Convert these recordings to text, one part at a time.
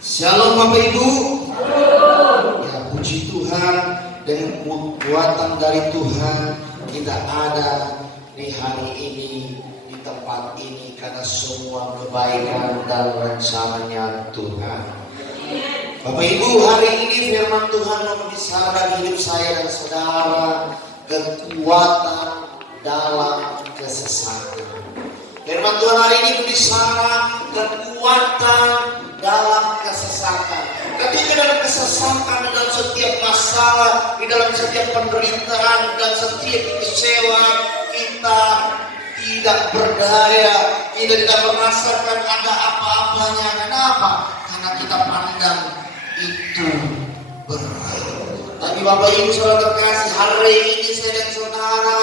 Shalom Bapak Ibu. Ya, puji Tuhan, dengan kekuatan dari Tuhan kita ada di hari ini, di tempat ini, karena semua kebaikan dan rencananya Tuhan. Bapak Ibu, hari ini firman Tuhan membicarakan hidup saya dan saudara, kekuatan dalam kesesatan. Firman Tuhan hari ini berbicara kekuatan dalam kesesatan. Ketika dalam kesesatan, dalam setiap masalah, di dalam setiap penderitaan dan setiap kecewa, kita tidak berdaya, kita tidak merasakan ada apa-apanya. Kenapa? Karena kita pandang itu berat. Tapi Bapak Ibu Saudara terkasih, hari ini saya dan saudara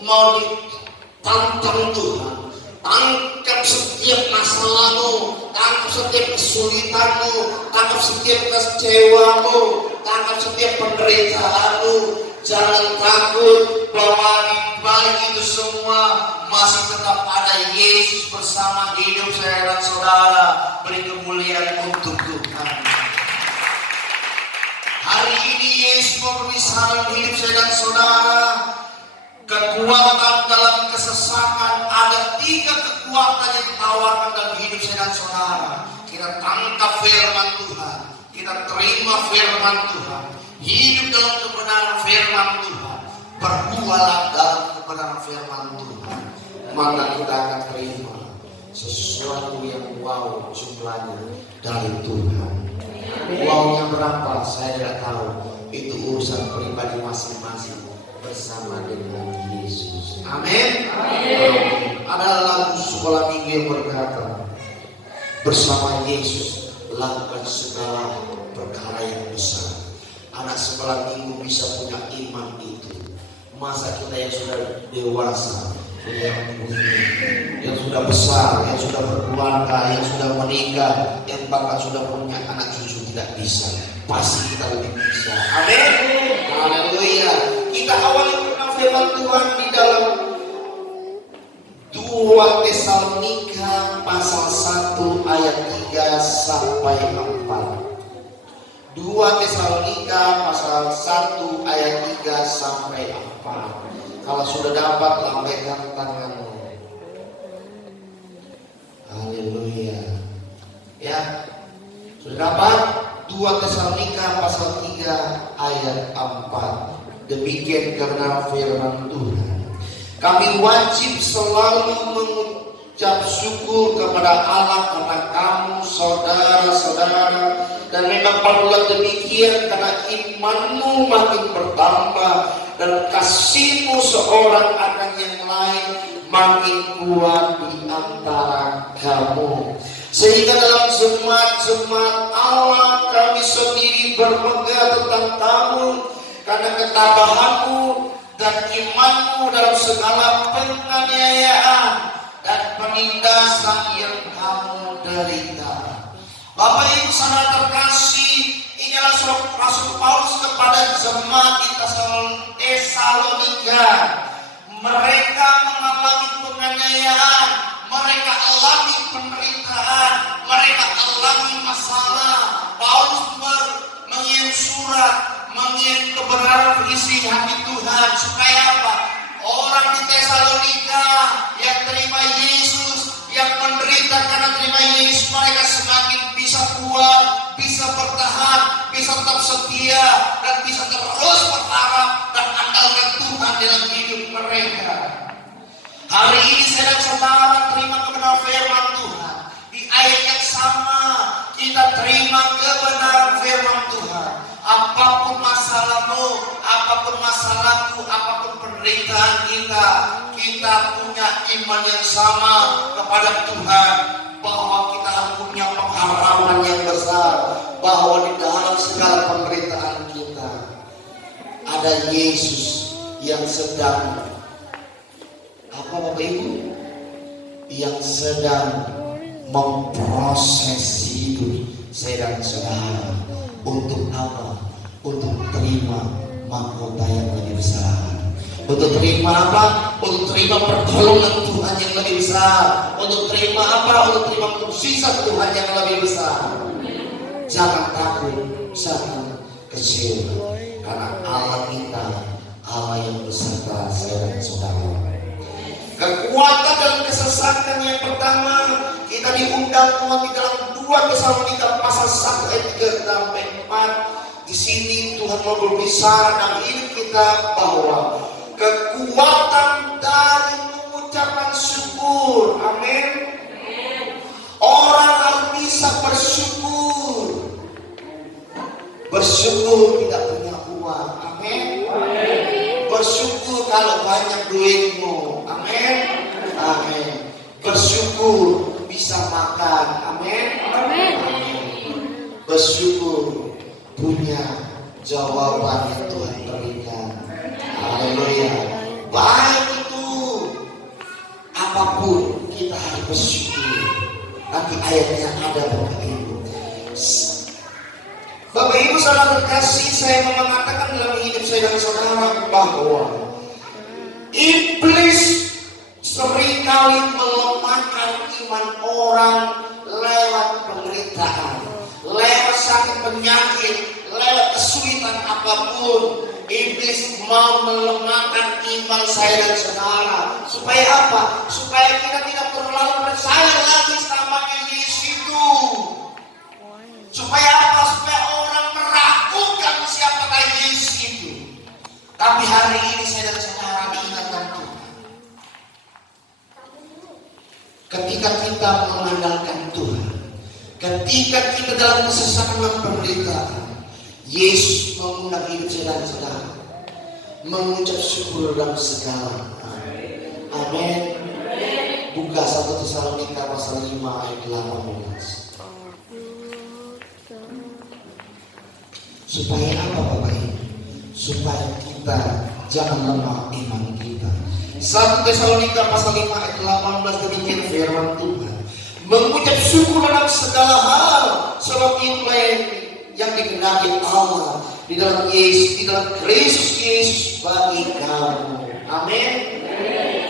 mau ditantang Tuhan. Tangkap setiap masalahmu, tangkap setiap kesulitanmu, tangkap setiap kecewamu, tangkap setiap penderitaanmu. Jangan takut bahwa di balik itu semua masih tetap ada Yesus bersama hidup saya dan saudara. Beri kemuliaan untuk Tuhan. Hari ini Yesus mau berbicara hidup saya dan saudara. Kekuatan dalam kesesatan, ada 3 kekuatan yang ditawarkan dalam hidup saya dan saudara. Kita tangkap firman Tuhan, kita terima firman Tuhan, hidup dalam kebenaran firman Tuhan, berbuatlah dalam kebenaran firman Tuhan, maka kita akan terima sesuatu yang wow jumlahnya dari Tuhan. Wownya berapa saya tidak tahu, itu urusan pribadi masing-masing bersama dengan Yesus. Amin. Ada lagu sekolah minggu yang berkata, bersama Yesus lakukan segala perkara yang besar. Anak sekolah minggu bisa punya iman itu. Masa kita yang sudah dewasa, yang sudah besar, yang sudah berkeluarga, yang sudah menikah, yang bahkan sudah punya anak cucu tidak bisa. Pasti kita lebih bisa. Amin. Haleluya. Kita awali firman Tuhan di dalam 2 Tesalonika pasal 1 ayat 3 sampai 4. 2 Tesalonika pasal 1 ayat 3 sampai 4. Kalau sudah dapat, lambaikan tanganmu. Haleluya. Ya. Sudah dapat? 2 Tesalonika pasal 3 ayat 4. Demikian karena firman Tuhan, kami wajib selalu mengucap syukur kepada Allah karena kamu saudara-saudara, dan memang perlulah demikian karena imanmu makin bertambah dan kasihmu seorang akan yang lain makin kuat di antara kamu, sehingga dalam jemaat-jemaat Allah kami sendiri bermegah tentang kamu karena ketabahanmu dan imanmu dalam segala penganiayaan dan penindasan yang kamu derita. Bapak Ibu saudara terkasih, inilah surat Rasul Paulus kepada jemaat di Tesalonika. Mereka mengalami penganiayaan, mereka alami penderitaan, mereka alami masalah. Paulus mengirim surat, mengirim kebenaran isi hati Tuhan supaya apa? Orang di Tesalonika yang terima Yesus, yang menderita karena terima Yesus, mereka semakin bisa kuat, bisa bertahan, bisa tetap setia, dan bisa terus berharap dan andalkan Tuhan dalam hidup mereka. Hari ini saya dan saudara terima kebenaran firman Tuhan. Di ayat yang sama kita terima kebenaran firman Tuhan. Apapun masalahmu, apapun masalahku, apapun penderitaan kita, kita punya iman yang sama kepada Tuhan, bahwa kita punya pengharapan yang besar, bahwa di dalam segala penderitaan kita ada Yesus yang sedang Bapak Ibu, yang sedang memproses hidup saya dan saudara. Untuk apa? Untuk terima mahkota yang lebih besar. Untuk terima apa? Untuk terima pertolongan Tuhan yang lebih besar. Untuk terima apa? Untuk terima mukjizat Tuhan yang lebih besar. Jangan takut, jangan kecewa, karena Allah kita Allah yang beserta saya dan saudara. Kekuatan dan kesesatan yang pertama, kita diundang Tuhan di dalam 2 Tesalonika pasal 1 ayat 3 sampai 4. Di sini Tuhan mau berbicara dalam hidup kita bahwa kekuatan dari mengucapkan syukur. Amin. Orang harus bisa bersyukur. Bersyukur tidak punya uang. Amin. Bersyukur kalau banyak duitmu. Amin. Amin. Bersyukur bisa makan. Amin. Amin. Bersyukur punya jawaban yang Tuhan berikan. Haleluya. Baik itu apapun kita harus bersyukur. Nanti ayatnya ada Bapak Ibu. Bapak Ibu saudara terkasih, saya mau mengatakan dalam hidup saya dan saudara bahwa iblis seringkali melemahkan iman orang lewat penderitaan, lewat sakit penyakit, lewat kesulitan apapun. Iblis mau melemahkan iman saya dan saudara. Supaya apa? Supaya kita tidak terlalu percaya lagi sama Yesus itu. Supaya apa? Supaya orang meragukan siapakah Yesus itu. Tapi hari ini saya dan saudara diingatkan Tuhan. Ketika kita mengandalkan Tuhan, ketika kita dalam kesesatan dan penderitaan, Yesus mengundang hidup saya dan saudara mengucap syukur dalam segala. Amin. Buka 1 Tesalonika pasal 5 ayat 18. Supaya apa Bapak Ibu? Supaya kita jangan lemah iman kita. 1 Tesalonika pasal 5 ayat 18 demikian firman Tuhan. Mengucap syukur dalam segala hal, sebab itu yang dikehendaki Allah di dalam Yesus, di dalam Kristus Yesus bagi kamu. Amin.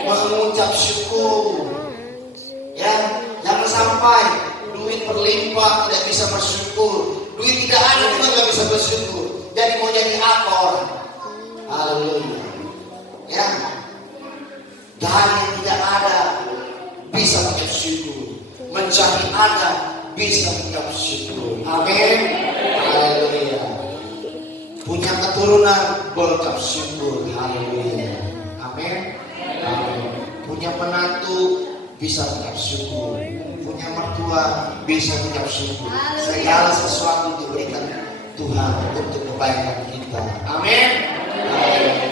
Mengucap syukur. Ya, jangan sampai duit berlimpah tidak bisa bersyukur. Duit tidak ada juga nggak bisa bersyukur. Jadi mau jadi apa orang? Haleluya. Ya, dari yang tidak ada bisa mengucap syukur. Mencari ada bisa mengucap syukur. Amin. Haleluya. Punya keturunan berucap syukur. Haleluya. Amin. Amin. Punya menantu bisa mengucap syukur. Punya mertua bisa mengucap syukur. Segala sesuatu diberikan Tuhan untuk kebaikan kita. Amin. Haleluya.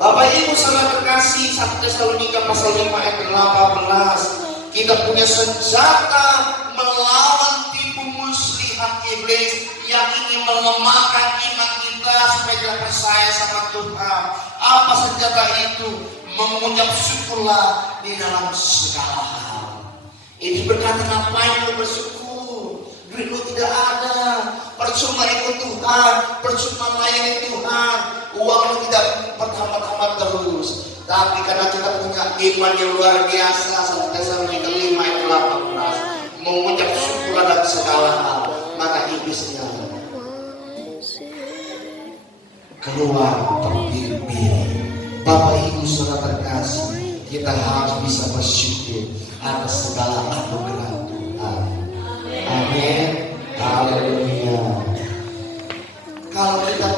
Bapak Ibu saudara terkasih, 1 Tesalonika pasal 5 ayat 18. Kita punya senjata melawan tipu muslihat iblis yang ingin melemahkan iman kita supaya tidak percaya sama Tuhan. Apa senjata itu? Mengucap syukurlah di dalam segala hal. Ini berkata, ngapain lu bersyukur? Duit lu tidak ada. Percuma ikut Tuhan, percuma melayani Tuhan. Uang lu tidak bertambah-tambah terus. Tapi karena kita punya iman yang luar biasa, 1 Tesalonika 5 ayat 18, mengucap syukur dalam segala hal, maka iblisnya keluar terbiri-biri. Bapak Ibu saudara terkasih, kita harus bisa bersyukur atas segala anugerah Tuhan. Amin. Haleluya. Kalau kita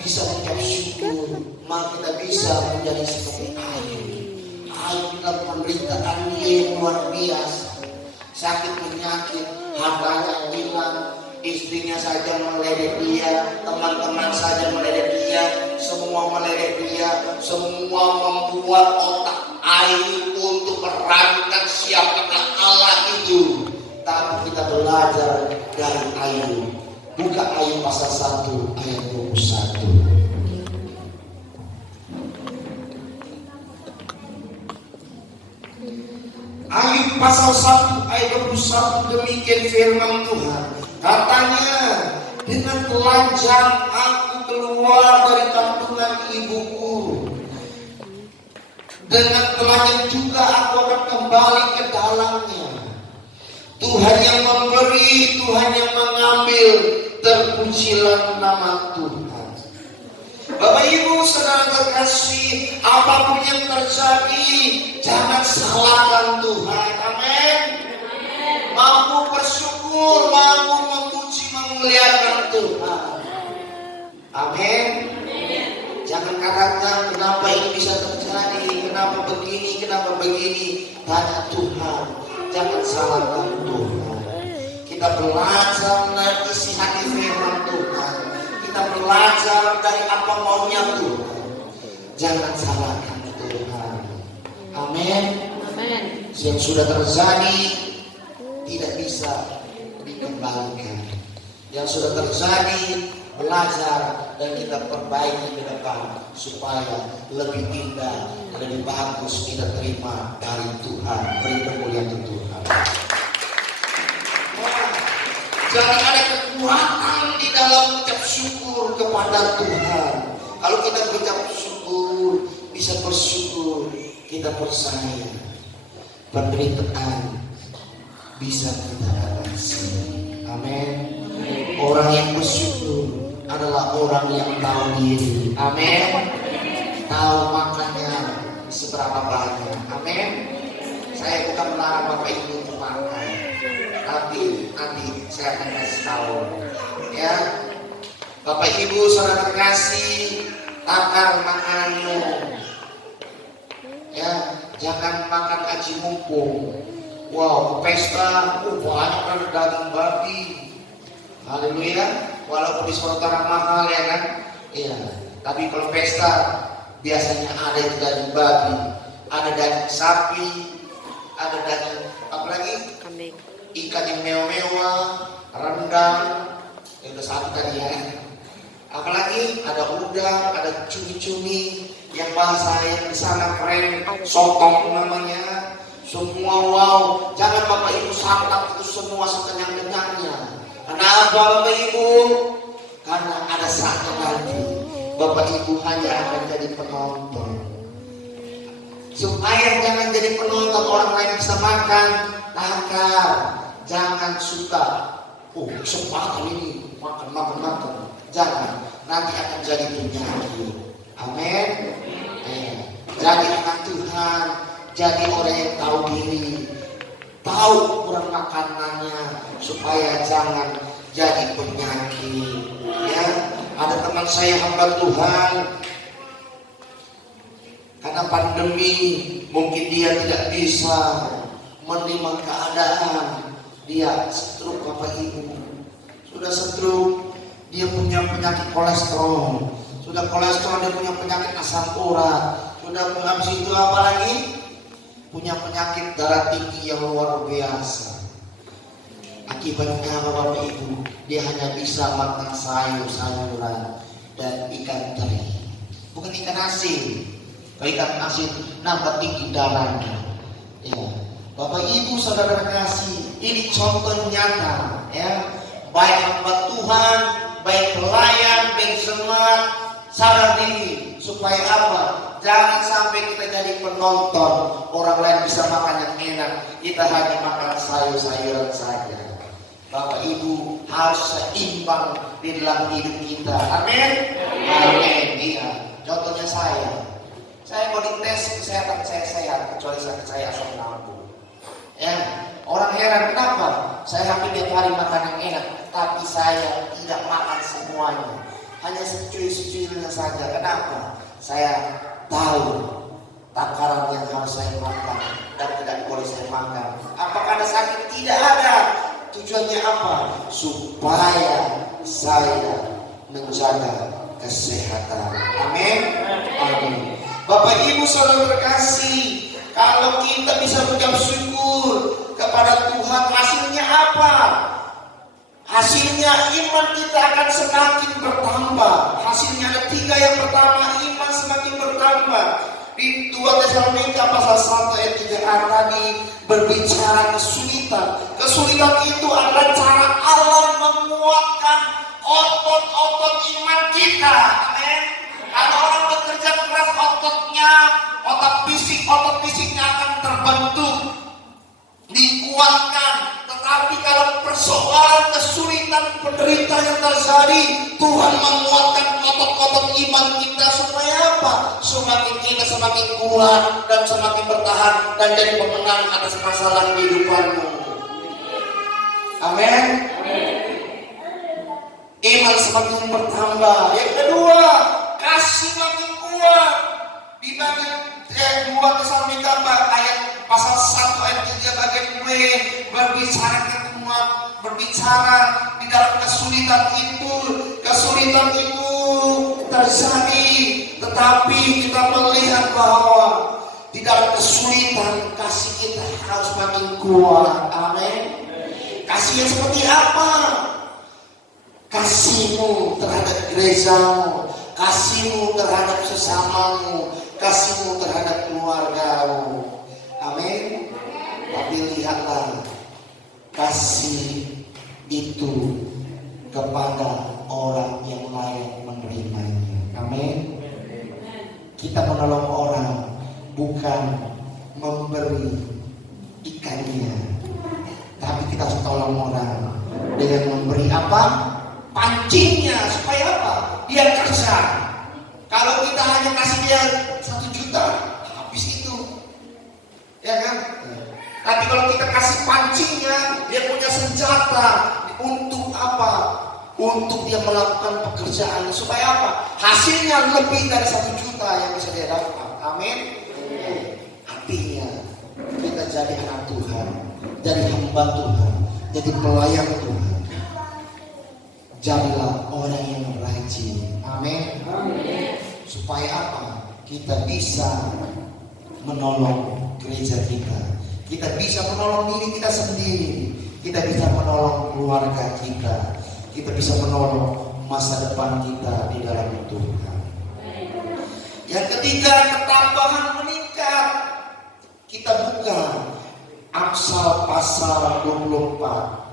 bisa mengucap syukur, maka kita bisa menjadi seperti Ayub. Ayub dalam penderitaan dia luar biasa, sakit penyakit, hartanya hilang, istrinya saja meledek dia, teman-teman saja meledek dia, semua meledek dia, semua membuat otak Ayub untuk meragukan siapakah Allah itu. Tapi kita belajar dari Ayub. Buka Ayub pasal 1 ayat 21. Ayub pasal 1 ayat 21 demikian firman Tuhan. Katanya, dengan telanjang aku keluar dari kandungan ibuku, Dengan telanjang juga aku akan kembali ke dalamnya. Tuhan yang memberi, Tuhan yang mengambil, terpujilah nama Tuhan. Bapak Ibu saudara terkasih, apapun yang terjadi, jangan salahkan Tuhan. Amin. Mampu bersyukur, mampu memuji, memuliakan Tuhan. Amin. Jangan katakan kenapa ini bisa terjadi, kenapa begini. Tanya Tuhan, jangan salahkan Tuhan. Kita belajar dari isi hati firman Tuhan. Kita belajar dari apa maunya Tuhan. Jangan salahkan Tuhan. Amin. Yang sudah terjadi tidak bisa dikembalikan. Yang sudah terjadi belajar dan kita perbaiki ke depan supaya lebih indah, lebih bagus kita terima dari Tuhan. Beri kemuliaan untuk Tuhan. Jangan ada kekuatan di dalam ucap syukur kepada Tuhan. Kalau kita berucap syukur, bisa bersyukur, kita percaya penderitaan bisa kita atasi. Amin. Orang yang bersyukur adalah orang yang tahu diri. Amin. Tahu makannya seberapa banyak. Amin. Saya bukan melarang Bapak Ibu untuk makan, tapi nanti saya akan kasih tahu. Ya, Bapak Ibu saudara terkasih, takar makananmu. Ya, jangan makan aji mumpung. Wow, pesta, banyak kan daging babi. Haleluya. Walaupun di sementara mahal ya kan. Iya. Tapi kalau pesta biasanya ada yang daging babi, ada daging sapi, ada daging apa lagi? Kambing. Ikan yang mewah-mewah, rendang. Ya udah satu tadi ya. Apalagi ada udang, ada cumi-cumi, yang bahasa yang di sana keren, sotong namanya. Semua wow. Jangan Bapak Ibu santap itu semua sekenyang-kenyangnya. Kenapa Bapak Ibu? Karena ada saatnya nanti Bapak Ibu hanya akan jadi penonton. Supaya jangan jadi penonton orang lain bisa makan, takar. Jangan suka. Kesempatan ini makan. Jangan. Nanti akan jadi penyakit. Amin. Jadi anak Tuhan, jadi orang yang tahu diri, tahu kurang makanannya, supaya jangan jadi penyakit. Ya, ada teman saya hamba Tuhan, karena pandemi mungkin dia tidak bisa menerima keadaan, dia stroke Bapak Ibu. Sudah stroke, dia punya penyakit kolesterol. Sudah kolesterol, dia punya penyakit asam urat. Sudah habis itu apa lagi? Punya penyakit darah tinggi yang luar biasa. Akibatnya apa Bapak Ibu? Dia hanya bisa makan sayur-sayuran dan ikan teri. Bukan ikan asin. Kalau ikan asin nambah tinggi darahnya. Ya. Bapak Ibu saudara kasih, ini contoh nyata ya. Baik hamba Tuhan, baik pelayan, baik jemaat, sadar diri supaya apa? Jangan sampai kita jadi penonton. Orang lain bisa makan yang enak, kita hanya makan sayur-sayuran saja. Bapak Ibu harus seimbang di dalam hidup kita. Amin. Amin. Iya. Contohnya saya mau dites kesehatan, saya sehat kecuali saya asam lambung. Ya, orang heran kenapa? Saya hampir tiap hari makan yang enak, tapi saya tidak makan semuanya. Hanya secuil-secuilnya saja. Kenapa? Saya tahu takaran yang harus saya makan dan tidak boleh saya makan. Apakah ada sakit? Tidak ada. Tujuannya apa? Supaya saya menjaga kesehatan. Amin. Amin. Bapak Ibu saudara terkasih, kalau kita bisa mengucap syukur kepada Tuhan, hasilnya apa? Hasilnya iman kita akan semakin bertambah. Hasilnya ada 3. Yang pertama, iman semakin bertambah. Di 2 Tesalonika pasal 1 ayat 3 tadi berbicara kesulitan. Kesulitan itu adalah cara Allah menguatkan otot-otot iman kita. Amin. Kalau orang bekerja keras ototnya, otot fisiknya akan terbentuk, dikuatkan. Tetapi kalau persoalan kesulitan penderitaan yang terjadi, Tuhan menguatkan otot-otot iman kita supaya apa? Semakin kita semakin kuat dan semakin bertahan dan jadi pemenang atas masalah kehidupanmu. Amin. Iman semakin bertambah. Yang kedua, kasih makin kuat. Di bagian 2 Tesalonika ayat pasal 1 ayat 3 bagian B berbicara di dalam kesulitan itu terjadi, tetapi kita melihat bahwa di dalam kesulitan kasih kita harus makin kuat. Amin. Kasih yang seperti apa? Kasihmu terhadap gerejamu, kasihmu terhadap sesamamu, kasihmu terhadap keluargamu. Amin. Tapi lihatlah, kasih itu kepada orang yang layak menerimanya. Amin. Kita menolong orang bukan memberi ikannya, tapi kita harus tolong orang dengan memberi apa? Pancingnya, supaya apa? Dia kerja. Kalau kita hanya kasih dia 1 juta, habis itu, ya kan? Tapi kalau kita kasih pancingnya, dia punya senjata. Untuk apa? Untuk dia melakukan pekerjaan. Supaya apa? Hasilnya lebih dari 1 juta yang bisa dia dapat. Amin. Artinya kita jadi anak Tuhan, jadi hamba Tuhan, jadi pelayan Tuhan. Jadilah orang yang rajin. Amin. Supaya apa? Kita bisa menolong gereja kita. Kita bisa menolong diri kita sendiri. Kita bisa menolong keluarga kita. Kita bisa menolong masa depan kita di dalam Tuhan. Yang ketiga, ketambahan meningkat. Kita buka Amsal pasal 24.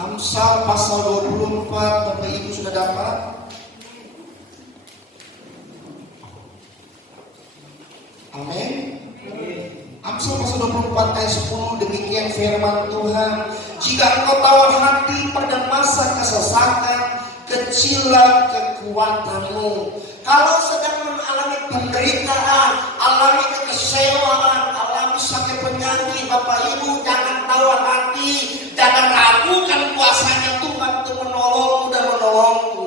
Amsal pasal 24, Bapak Ibu sudah dapat? Amin. Amsal pasal 24 ayat 10, demikian firman Tuhan. Jika engkau tawar hati pada masa kesesakan, kecilah kekuatanmu. Kalau sedang mengalami penderitaan, alami kekecewaan, alami sakit penyakit, Bapak Ibu jangan tawar hati, jangan ragukan kuasanya Tuhan untuk menolongmu dan menolongku.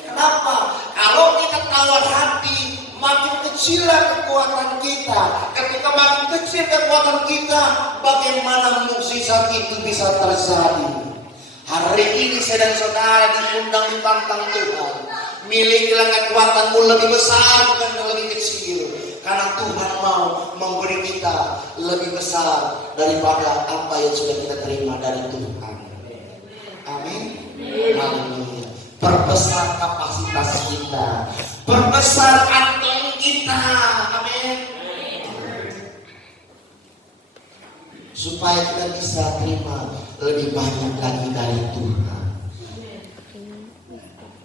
Kenapa? Kalau kita tawar hati, makin kecillah kekuatan kita. Ketika makin kecil kekuatan kita, bagaimana mukjizat itu bisa terjadi? Hari ini saya dan saudara diundang ditantang Tuhan. Milikilah kekuatanmu lebih besar bukan lebih kecil. Karena Tuhan mau memberi kita lebih besar daripada apa yang sudah kita terima dari Tuhan. Amin. Haleluya. Perbesar kapasitas kita, perbesar kantong kita. Amin. Supaya kita bisa terima lebih banyak lagi dari Tuhan.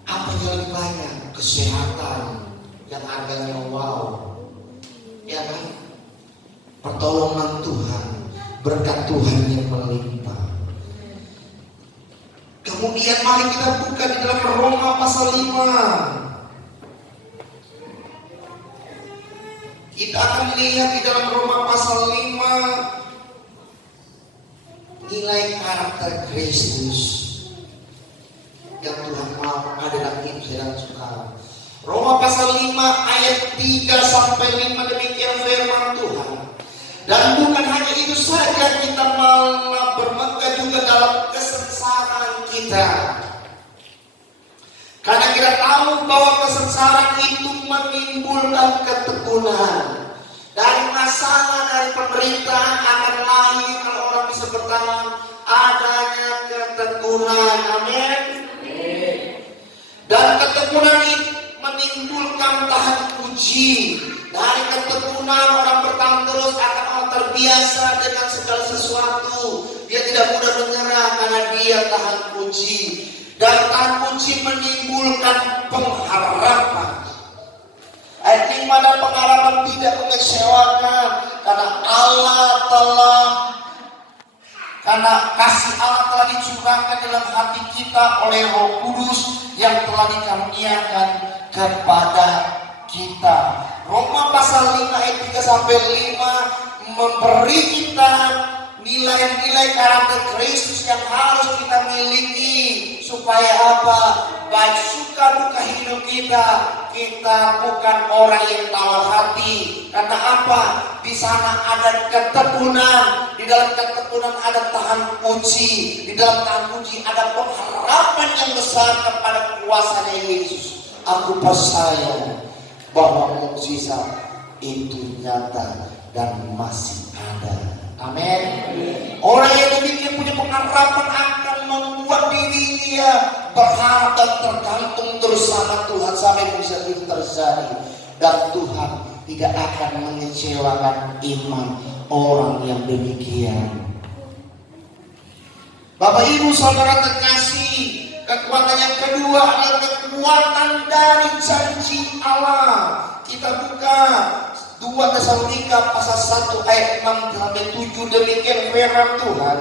Apa yang lebih banyak? Kesehatan yang harganya wow, ya kan? Pertolongan Tuhan, berkat Tuhan yang melimpah. Kemudian mari kita buka di dalam Roma pasal 5. Kita akan lihat di dalam Roma pasal 5 nilai karakter Kristus yang Tuhan mau ada dalam hidup saya dan saudara. Roma pasal 5 ayat 3 sampai 5, demikian firman Tuhan. Dan bukan hanya itu saja, kita malah bermegah juga dalam kesengsaraan kita. Karena kita tahu bahwa kesengsaraan itu menimbulkan ketekunan. Dari masalah, dari penderitaan akan lahir, kalau orang bisa bertahan, adanya ketekunan. Amin. Dan ketekunan itu menimbulkan tahan uji. Dari ketekunan orang bertahan terus akan orang terbiasa dengan segala sesuatu. Dia tidak mudah menyerah karena dia tahan uji. Dan tahan puji menimbulkan pengharapan. Ayat 5, dan pengharapan tidak mengecewakan, karena kasih Allah telah dicurahkan dalam hati kita oleh Roh Kudus yang telah dikaruniakan kepada kita. Roma pasal 5 ayat 3-5 memberi kita nilai-nilai karakter Kristus yang harus kita miliki. Supaya apa? Baik suka duka hidup kita bukan orang yang tawar hati. Karena apa? Di sana ada ketekunan, di dalam ketekunan ada tahan puji, di dalam tahan puji ada pengharapan yang besar kepada kuasanya Yesus. Aku percaya bahwa mukjizat itu nyata dan masih ada. Amin. Orang yang demikian punya pengharapan akan membuat dirinya berharap dan tergantung terus sama Tuhan sampai bisa itu terjadi. Dan Tuhan tidak akan mengecewakan iman orang yang demikian. Bapak Ibu Saudara terkasih, kekuatan yang kedua adalah kekuatan dari janji Allah. Kita buka 2 Tesalonika pasal 1 ayat 6-7, demikian firman Tuhan.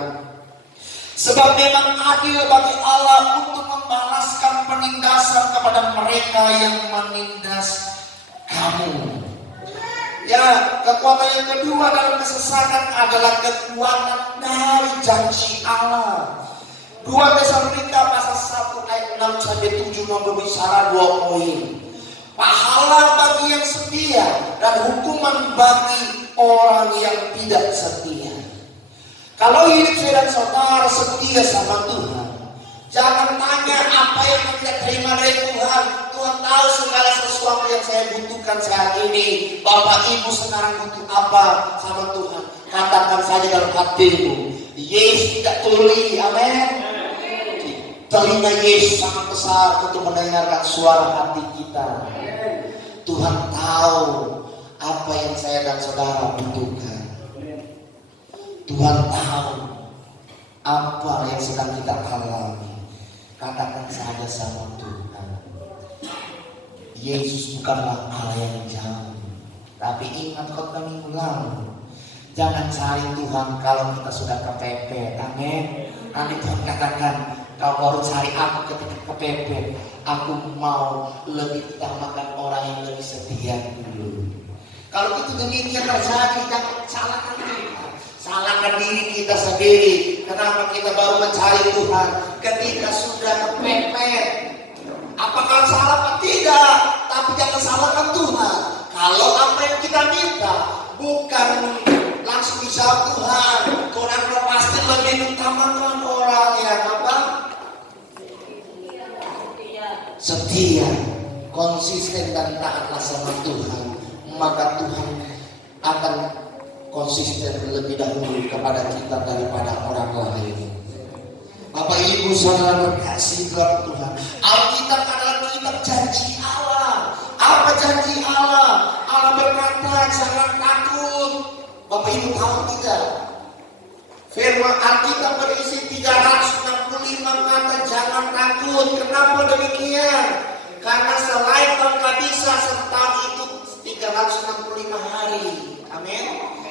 Sebab memang adil bagi Allah untuk membalaskan penindasan kepada mereka yang menindas kamu. Ya, kekuatan yang kedua dalam kesesakan adalah kekuatan dari janji Allah. 2 Tesalonika pasal 1 ayat 6-7 berbicara 2 poin. Pahala bagi yang setia dan hukuman bagi orang yang tidak setia. Kalau hidup saya dan saudara setia sama Tuhan, jangan tanya apa yang kita terima dari Tuhan. Tuhan tahu segala sesuatu yang saya butuhkan saat ini. Bapak Ibu sekarang butuh apa sama Tuhan? Katakan saja dalam hatimu, Yesus tidak tuli. Amin. Telinga Yesus sangat besar untuk mendengarkan suara hati kita. Tuhan tahu apa yang saya dan saudara butuhkan. Tuhan tahu apa yang sedang kita alami. Katakan saja sama Tuhan, Yesus bukanlah Allah yang jauh. Tapi ingat kami ulang, jangan cari Tuhan kalau kita sudah kepepet. Amin. Nanti Tuhan katakan, kau baru cari aku ketika kepepet. Aku mau lebih utamakan orang yang lebih setia dulu. Kalau itu demikian terjadi, jangan salahkan kita, salahkan diri kita sendiri. Kenapa kita baru mencari Tuhan ketika sudah kepepet? Apakah salah? Tidak. Tapi jangan salahkan Tuhan. Kalau apa yang kita minta bukan langsung dijawab Tuhan, Tuhan pasti lebih utamakan orang yang apa? Setia, konsisten dan taatlah sama Tuhan, maka Tuhan akan konsisten terlebih dahulu kepada kita daripada orang lain. Bapak Ibu Saudara berkasih dalam Tuhan, Alkitab adalah kitab janji Allah. Apa janji Allah? Allah berkata jangan takut. Bapak Ibu tahu tidak? Firman Alkitab berisi 365 kata jangan takut. Kenapa demikian? Karena selain engkau bisa setahun itu 365 hari. Amin.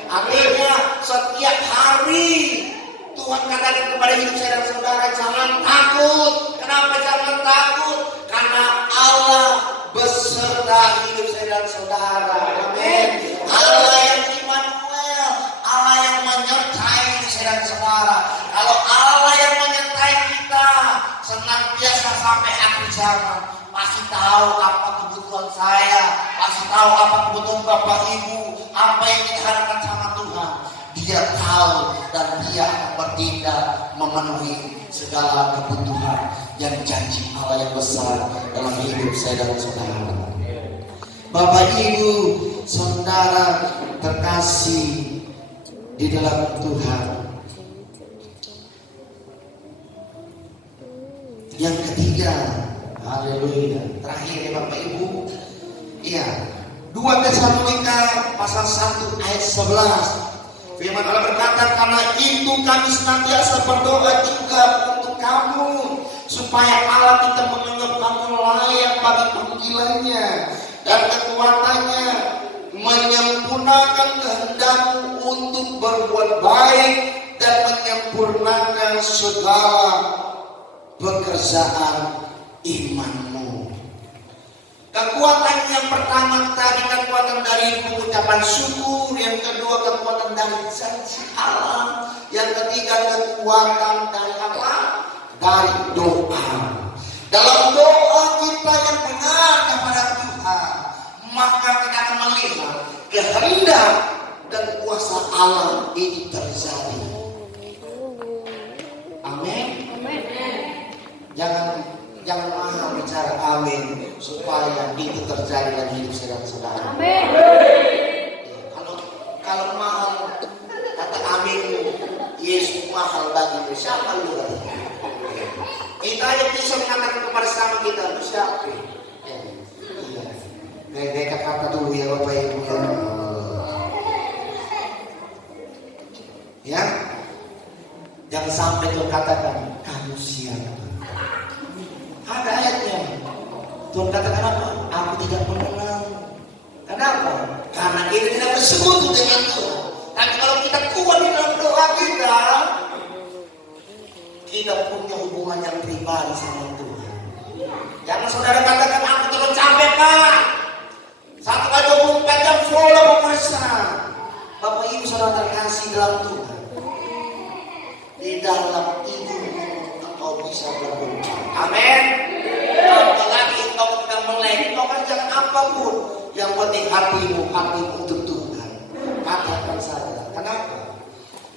Akhirnya setiap hari Tuhan katakan kepada hidup saya dan saudara, jangan takut. Kenapa jangan takut? Karena Allah beserta hidup saya dan saudara. Amin. Allah yang Immanuel, Allah yang menyertai hidup saya dan saudara. Kalau Allah yang menyertai kita senantiasa sampai akhir zaman, pasti tahu apa kebutuhan saya, pasti tahu apa kebutuhan Bapak Ibu, apa yang kita harapkan sama Tuhan. Dia tahu dan dia akan bertindak memenuhi segala kebutuhan yang janji Allah yang besar dalam hidup saya dan saudara. Bapak Ibu saudara terkasih di dalam Tuhan. Yang ketiga, haleluya. Terakhir ya Bapak Ibu. Iya, 2 Tesalonika pasal 1 ayat 11. Firman Allah berkata, karena itu kami senantiasa berdoa juga untuk kamu supaya Allah kita menganggap kamu layak bagi panggilannya dan kekuatannya, menyempurnakan kehendakmu untuk berbuat baik dan menyempurnakan segala pekerjaan imanmu. Kekuatan yang pertama tadi kekuatan dari pengucapan syukur, yang kedua kekuatan dari janji Allah, yang ketiga kekuatan dari apa? Dari doa. Dalam doa kita yang benar kepada Tuhan, maka kita akan melihat kehendak dan kuasa Allah ini terjadi. Amin. Jangan mahal bicara amin supaya itu terjadi dalam hidup saudara-saudara. Amin. Kalau mahal kata amin, Yesus mahal bagimu. Siapa lu? Kita yang bisa mengatakan kepada sama kita, lu siapa? Mereka kata dulu ya Bapak Ibu ya. Jangan sampai Tuhan katakan kamu siapa. Ada ayatnya. Tuhan katakan apa? Aku tidak mengenal. Kenapa? Karena kita tidak bersekutu dengan Tuhan. Tapi kalau kita kuat di dalam doa kita punya hubungan yang pribadi sama Tuhan. Jangan saudara katakan aku terlalu capek Pak. 1 kali 24 jam follow bekerja. Bapak Ibu saudara terkasih dalam Tuhan. Di dalam tidurmu engkau bisa berdoa. Amin. Apalagi engkau tidak melek, engkau kerjakan apapun. Yang penting hatimu untuk Tuhan. Katakan saja. Kenapa?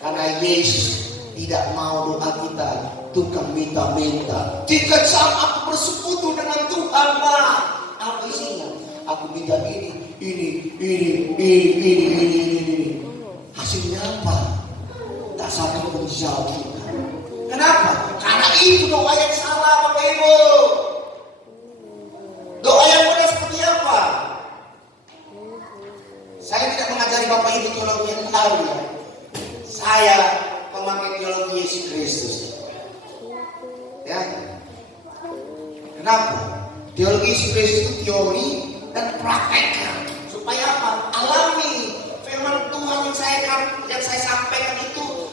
Karena Yesus tidak mau doa kita tukang minta-minta. 3 jam aku bersekutu dengan Tuhan Pak. Apa isinya? Aku minta ini. Hasilnya apa? Tak satu pun jawab kita. Kenapa? Karena itu doa yang salah Bapak Ibu. Doa yang benar seperti apa? Saya tidak mengajari Bapak Ibu teologi yang tahu ya. Saya memakai teologi Yesus Kristus. Ya. Kenapa? Teologi Yesus Kristus itu teori dan praktekkan. Supaya apa? Alami firman Tuhan yang saya sampaikan itu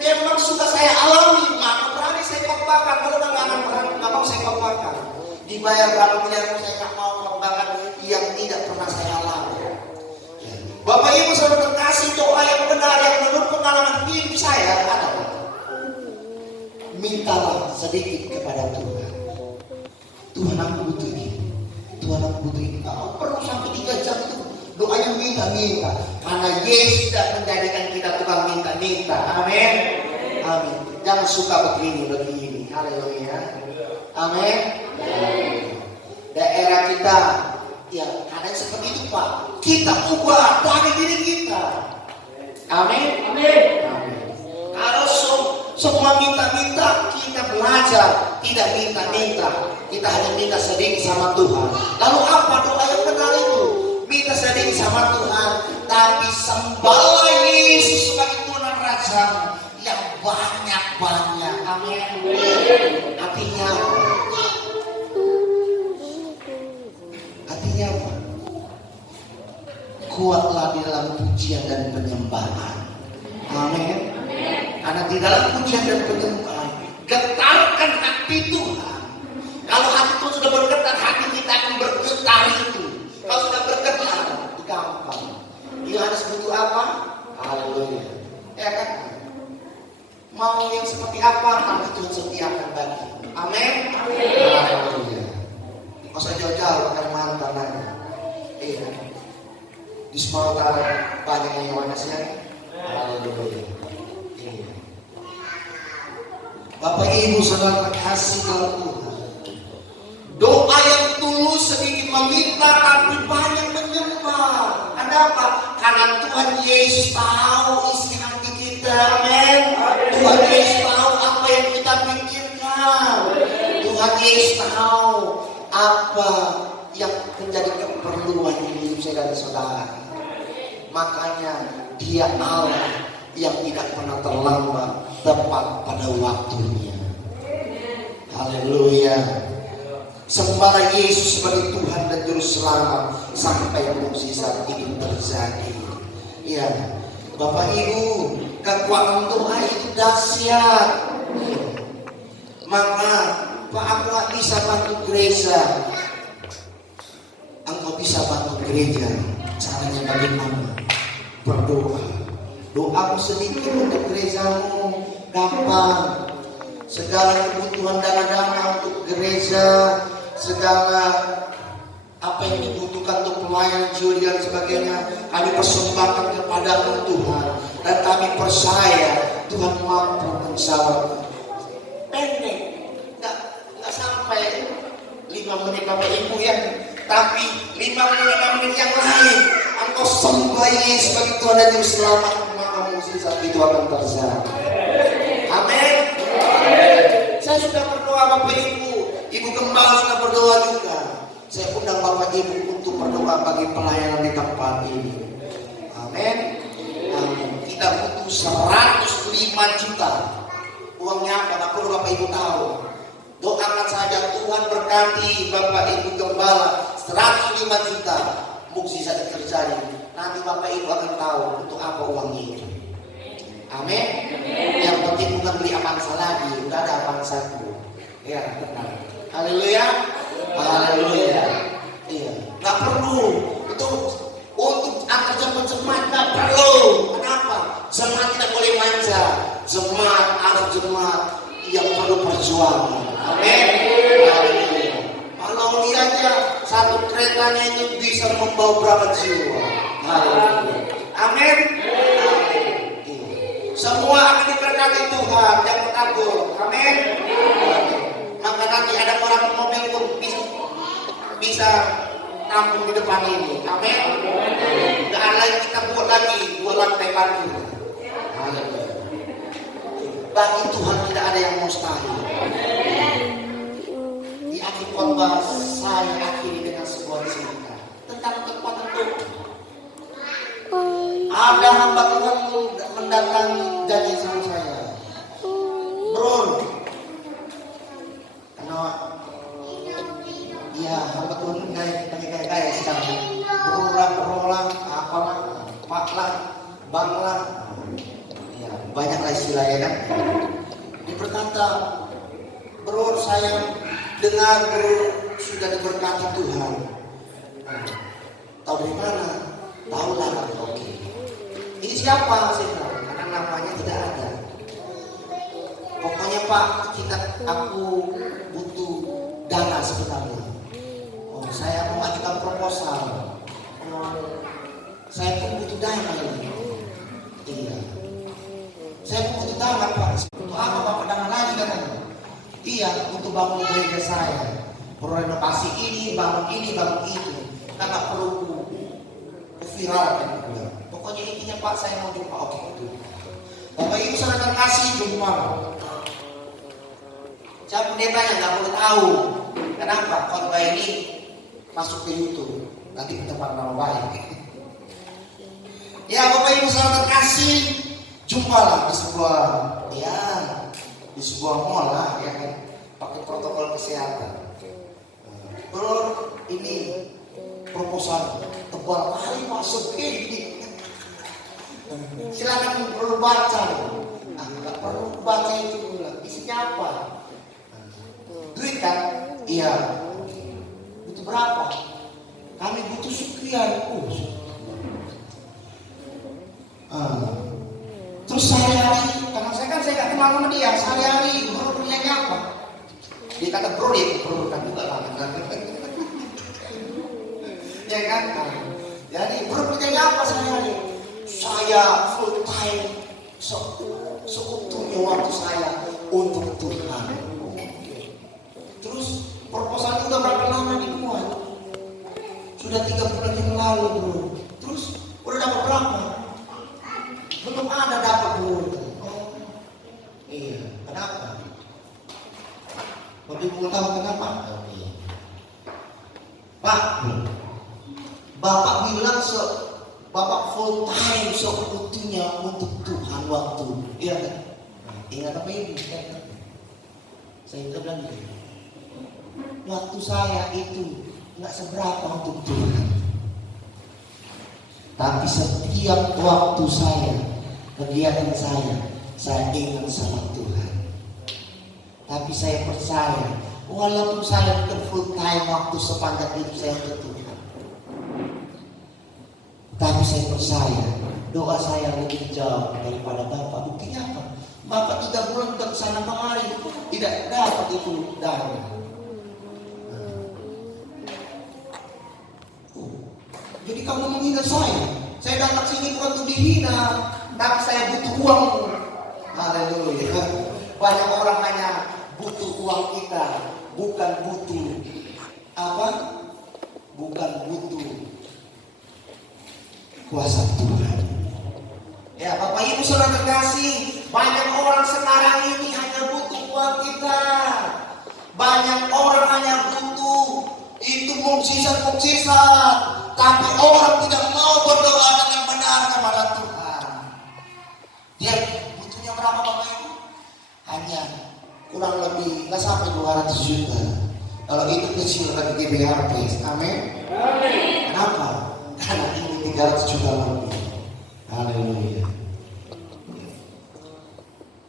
memang sudah saya alami, maka berani saya khotbahkan. Kalau nggak mau saya khotbahkan. Dibayar berapa miliar saya nggak mau khotbahkan yang tidak pernah saya alami. Bapak Ibu saudara terkasih, doa yang benar yang menurut pengalaman hidup saya adalah mintalah sedikit kepada Tuhan. Tuhan aku butuh ini. Tuhan aku butuh ini. Kalau perlu sampai 3 jam itu doanya minta-minta. Karena Yesus tidak menjadikan kita tukang minta-minta. Amin. Amin. Jangan suka begini. Haleluya. Amin. Daerah kita ya kadang seperti itu Pak. Kita ubah dari diri kita. Amin. Amin. Kalau semua minta-minta, kita belajar tidak minta-minta. Kita hanya minta sedikit sama Tuhan. Lalu apa doa yang benar itu? Minta sedikit sama Tuhan, tapi sembahlah Yesus sebagai Tuhan dan Raja yang banyak-banyak. Amin. Artinya apa? Kuatlah di dalam pujian dan penyembahan. Amin. Karena di dalam pujian dan penyembahan, getarkan hati Tuhan. Kalau hati Tuhan sudah bergetar, hati kita akan bergetar itu. Kalau sudah bergetar, gampang. Yohanes butuh apa? Haleluya. Ya kan? Mau yang seperti apa? Nanti Tuhan sediakan bagi. Amin. Haleluya. Nggak usah jauh-jauh Kalimantan lagi. Di Sumatera banyak yang Yohanes ya. Haleluya. Bapak Ibu saudara terkasih dalam Tuhan, doa yang tulus sedikit meminta tapi banyak menyembah. Kenapa? Karena Tuhan Yesus tahu isi hati kita. Amin. Tuhan Yesus tahu apa yang kita pikirkan. Tuhan Yesus tahu apa yang menjadi keperluan hidup saudara-saudara. Makanya Dia Allah yang tidak pernah terlambat, tepat pada waktunya. Haleluya. Sembahlah Yesus sebagai Tuhan dan Juru Selamat sampai mukjizat itu terjadi. Ya, Bapak Ibu, kekuatan doa itu dahsyat. Maka Pak, aku gak bisa bantu gereja. Engkau bisa bantu gereja. Caranya bagaimana? Berdoa. Doamu sedikit untuk gerejamu. Gampang. Segala kebutuhan dana-dana untuk gereja, segala apa yang dibutuhkan untuk pelayanan jiwa dan sebagainya, kami persembahkan kepada Tuhan, dan kami percaya Tuhan mampu menjawab. Pendek, nggak sampai 5 menit Bapak Ibu ya, tapi 5 menit yang lain engkau sembah Yesus sebagai Tuhan dan Juru Selamat, maka mukjizat itu akan terjadi. Amin. Saya sudah berdoa Bapak Ibu, Ibu Gembala sudah berdoa juga. Saya undang Bapak Ibu untuk berdoa bagi pelayanan di tempat ini. Amin. Amin. Kita butuh 105 juta. Uangnya apa? Nggak perlu Bapak Ibu tahu. Doakan saja Tuhan berkati Bapak Ibu Gembala 105 juta. Mukjizat terjadi. Nanti Bapak Ibu akan tahu untuk apa uangnya itu. Amin. Yang penting bukan beli Avanza lagi, udah ada Avanza itu. Ya, benar. Haleluya. Haleluya. Iya, nggak perlu itu untuk antar jemaat nggak perlu. Kenapa? Jemaat tidak boleh manja. Jemaat ada jemaat yang perlu perjuangan. Amin. Haleluya. Kalau lihatnya satu keretanya itu bisa membawa berapa jiwa. Haleluya. Amin. Semua akan diberkati Tuhan, jangan takut. Amin. Maka nanti ada orang mobil pun bisa tampung di depan ini. Amin. Gak ada lagi kita buat lagi 2 lantai lagi. Bagi Tuhan tidak ada yang mustahil. Di akhir khotbah saya akhiri dengan sebuah cerita tentang kekuatan doa. Ada hamba Tuhan mendatangi janji sama saya, Bro, karena ya hamba Tuhan kayak sekarang berulang apa pak lah, bang lah, ya banyaklah istilahnya kan. Dia berkata, Bro, saya dengar Bro sudah diberkati Tuhan. Tahu dari mana? Tahu lah, oke. Ini siapa? Saya bilang, karena namanya tidak ada. Pokoknya Pak, aku butuh dana sebenarnya. Oh, saya mengajukan proposal. Saya pun butuh dana ini. Iya. Saya pun butuh dana Pak. Untuk apa Bapak dana lagi katanya? Iya, untuk bangun gereja saya. Perlu renovasi ini, bangun itu. Kita nggak perlu viral kan. Pokoknya intinya Pak, saya mau jumpa. Oke, itu. Bapak Ibu sangat terkasih jumpa. Siapa pendetanya nggak boleh tahu. Kenapa? Khotbah ini masuk ke YouTube. Nanti kita nama baik. Ya Bapak Ibu sangat terkasih, jumpalah di sebuah mall lah, ya kan, pakai protokol kesehatan. Bro, ini proposal tebal kali masuk ini. Silakan perlu baca. Nggak perlu baca itu pula. Isinya apa? Duit kan? Iya. Butuh berapa? Kami butuh sekian. Terus sehari-hari, karena saya nggak kenal sama dia. Sehari-hari Bro punyanya apa? Dia kata Bro kan juga lah. Ya kan? Jadi Bro punyanya apa sehari-hari? Saya full time seutuhnya waktu saya untuk Tuhan. Terus proposal itu udah berapa lama dibuat? Sudah 3 bulan yang lalu Bro. Terus udah dapat berapa? Belum ada dapat Bro. Oh, iya. Kenapa? Bapak Ibu tahu kenapa? Pak, Bapak bilang Bapak full time seutuhnya untuk Tuhan waktu. Iya kan? Ingat apa Ibu? Saya bilang gini, waktu saya itu nggak seberapa untuk Tuhan, tapi setiap waktu saya, kegiatan saya ingat sama Tuhan. Tapi saya percaya, walaupun saya full time waktu sepanjang hidup saya ke Tuhan, tapi saya percaya doa saya lebih jauh daripada Bapak. Buktinya apa? Bapak 3 bulan ke sana kemari tidak dapat itu darah. Jadi kamu menghina saya datang sini bukan untuk dihina, tapi saya butuh uang. Haleluya. Banyak orang hanya butuh uang kita, bukan butuh apa? Bukan butuh kuasa Tuhan. Ya, Bapak Ibu saudara terkasih, banyak orang sekarang ini hanya butuh uang kita. Banyak orang hanya butuh itu mukjizat-mukjizat, tapi orang tidak mau berdoa dengan benar kepada Tuhan. Dia butuhnya berapa Bapak Ibu? Hanya kurang lebih nggak sampai 200 juta. Kalau itu kecil bagi GBHP. Amin. Kenapa? Karena ini 300 juta lebih. Haleluya.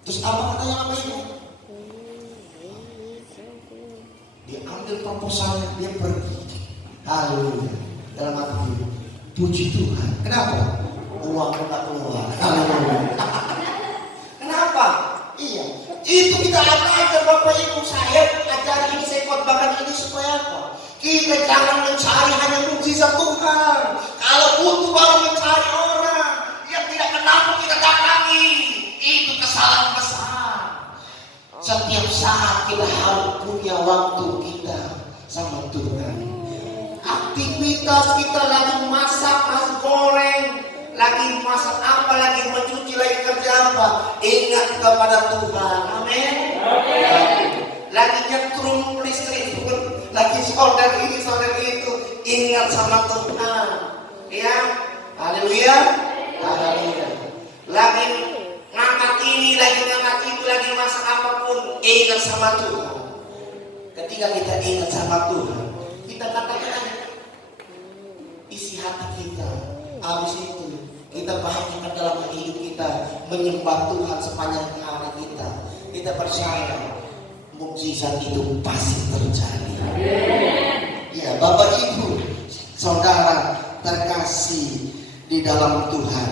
Terus apa katanya Bapak Ibu? Dia ambil proposalnya, dia pergi. Haleluya. Dalam hati, puji Tuhan. Kenapa? Uang tak keluar. Haleluya. Kenapa? Iya. Itu kita ajar Bapak Ibu. Saya ajar ini, saya khotbahkan ini supaya apa? Kita jangan mencari hanya mukjizat Tuhan. Kalau butuh baru mencari orang yang tidak kenal kita datangi. Itu kesalahan besar. Setiap saat kita harus punya waktu kita sama Tuhan. Aktivitas kita lagi masak nasi goreng, lagi masak apa, lagi mencuci, lagi kerja apa, ingat kepada Tuhan. Amin. Lagi nyetrum listrik, lagi solder ini solder itu, ingat sama Tuhan. Ya, haleluya, haleluya. Lagi ngangkat ini, lagi ngangkat itu, lagi masak apapun, ingat sama Tuhan. Ketika kita ingat sama Tuhan, kita katakan isi hati kita. Habis itu kita bahagiakan dalam hidup kita, menyembah Tuhan sepanjang hari kita. Kita percaya mukjizat itu pasti terjadi. Ya, Bapak Ibu, saudara terkasih di dalam Tuhan,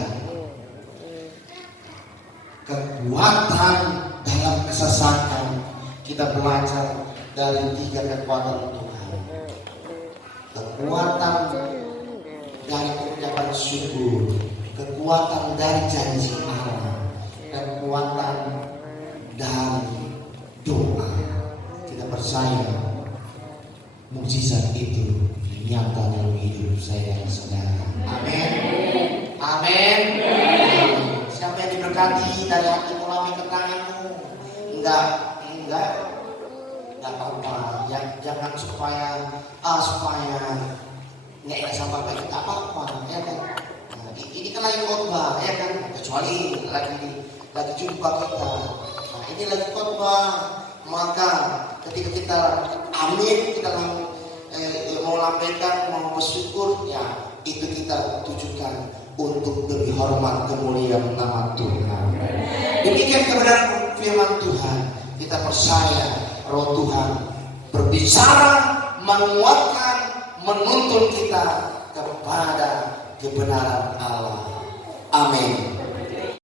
kekuatan dalam kesesatan kita belajar dari 3 kekuatan Tuhan. Kekuatan dari pengucapan syukur, kekuatan dari janji Allah, kekuatan dari doa. Kita percaya mukjizat itu nyata dalam hidup saya dan saudara. Amin. Amin. Siapa yang diberkati dari hati mulai ke tanganmu? Enggak apa-apa. Jangan supaya nggak enak sama baik kita apa-apa, ya kan? Nah, ini kan lagi khotbah, ya kan? Kecuali lagi jumpa kita. Nah, ini lagi khotbah, maka ketika kita amin, kita mau lampaikan, mau bersyukur, ya itu kita tujukan untuk lebih hormat kemuliaan nama Tuhan. Demikian kebenaran firman Tuhan. Kita percaya Roh Tuhan berbicara, menguatkan, menuntun kita kepada kebenaran Allah. Amin.